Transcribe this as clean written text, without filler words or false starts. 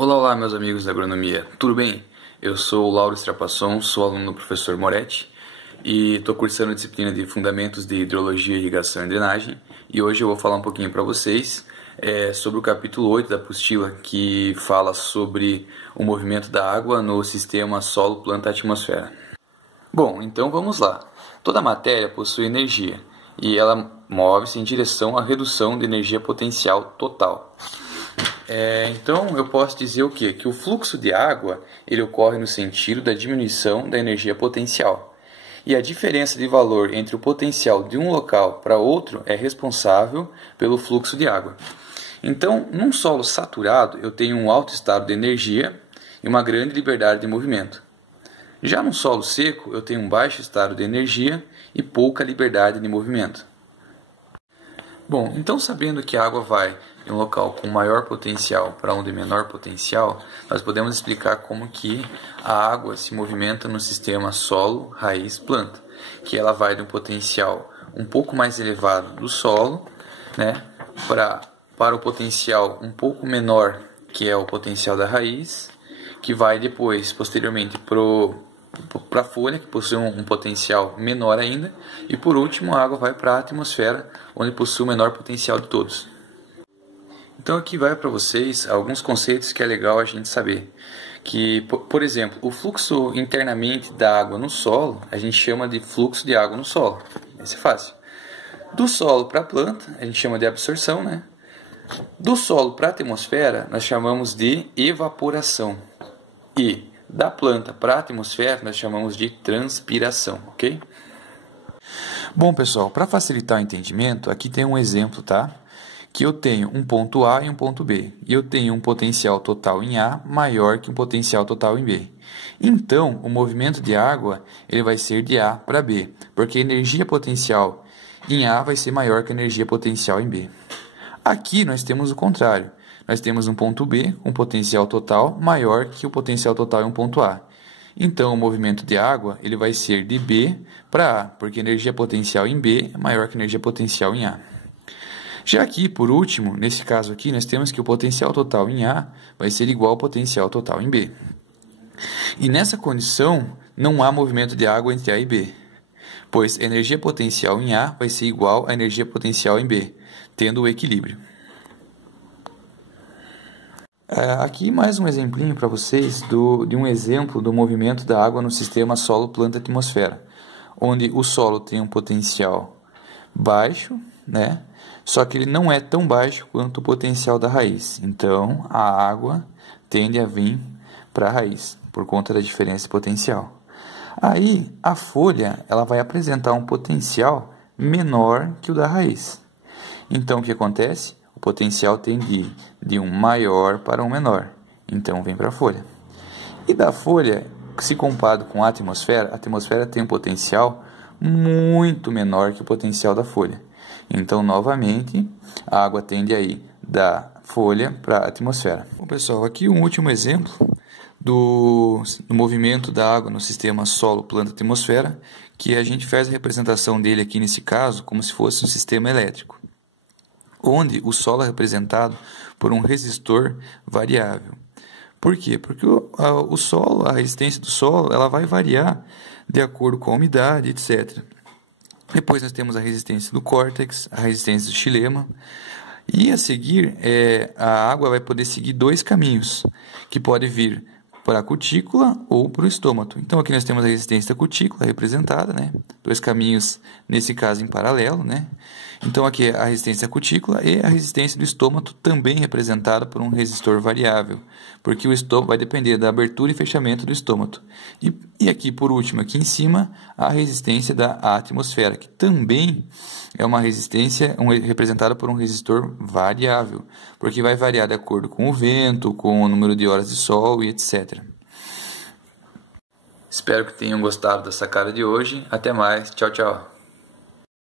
Olá, olá, meus amigos da agronomia, tudo bem? Eu sou o Lauro Strapasson, sou aluno do professor Moretti e estou cursando a disciplina de Fundamentos de Hidrologia, Irrigação e Drenagem, e hoje eu vou falar um pouquinho para vocês sobre o capítulo 8 da apostila, que fala sobre o movimento da água no sistema solo-planta-atmosfera. Bom, então vamos lá. Toda matéria possui energia e ela move-se em direção à redução de energia potencial total. Então eu posso dizer o quê? Que o fluxo de água ele ocorre no sentido da diminuição da energia potencial. E a diferença de valor entre o potencial de um local para outro é responsável pelo fluxo de água. Então, num solo saturado, eu tenho um alto estado de energia e uma grande liberdade de movimento. Já no solo seco, eu tenho um baixo estado de energia e pouca liberdade de movimento. Bom, então sabendo que a água vai de um local com maior potencial para um de menor potencial, nós podemos explicar como que a água se movimenta no sistema solo, raiz, planta, que ela vai de um potencial um pouco mais elevado do solo, para o potencial um pouco menor, que é o potencial da raiz, que vai depois, posteriormente, para a folha, que possui um potencial menor ainda, e por último a água vai para a atmosfera, onde possui o menor potencial de todos. Então aqui vai para vocês alguns conceitos que é legal a gente saber. Que, por exemplo, o fluxo internamente da água no solo, a gente chama de fluxo de água no solo. Isso é fácil. Do solo para a planta, a gente chama de absorção, né? Do solo para a atmosfera, nós chamamos de evaporação. E da planta para a atmosfera, nós chamamos de transpiração, ok? Bom, pessoal, para facilitar o entendimento, aqui tem um exemplo, tá? Que eu tenho um ponto A e um ponto B. E eu tenho um potencial total em A maior que um potencial total em B. Então, o movimento de água ele vai ser de A para B, porque a energia potencial em A vai ser maior que a energia potencial em B. Aqui nós temos o contrário. Nós temos um ponto B com potencial total maior que o potencial total em um ponto A. Então, o movimento de água ele vai ser de B para A, porque a energia potencial em B é maior que a energia potencial em A. Já aqui, por último, nesse caso aqui, nós temos que o potencial total em A vai ser igual ao potencial total em B. E nessa condição, não há movimento de água entre A e B, pois a energia potencial em A vai ser igual à energia potencial em B, tendo o equilíbrio. Aqui mais um exemplinho para vocês de um exemplo do movimento da água no sistema solo-planta-atmosfera, onde o solo tem um potencial baixo, né? Só que ele não é tão baixo quanto o potencial da raiz. Então, a água tende a vir para a raiz, por conta da diferença de potencial. Aí, a folha ela vai apresentar um potencial menor que o da raiz. Então, o que acontece? O potencial tende de um maior para um menor. Então, vem para a folha. E da folha, se comparado com a atmosfera tem um potencial muito menor que o potencial da folha. Então, novamente, a água tende a ir da folha para a atmosfera. Bom, pessoal, aqui um último exemplo do movimento da água no sistema solo-planta-atmosfera, que a gente faz a representação dele aqui nesse caso como se fosse um sistema elétrico, onde o solo é representado por um resistor variável. Por quê? Porque o solo, a resistência do solo, ela vai variar de acordo com a umidade, etc. Depois nós temos a resistência do córtex, a resistência do xilema. E a seguir, a água vai poder seguir dois caminhos, que pode vir para a cutícula ou para o estômato. Então aqui nós temos a resistência da cutícula representada, né? Dois caminhos, nesse caso, em paralelo, né? Então aqui é a resistência da cutícula e a resistência do estômato, também representada por um resistor variável, porque o estômato vai depender da abertura e fechamento do estômato. E aqui, por último, aqui em cima, a resistência da atmosfera, que também é uma resistência representada por um resistor variável, porque vai variar de acordo com o vento, com o número de horas de sol e etc. Espero que tenham gostado da sacada de hoje. Até mais. Tchau, tchau.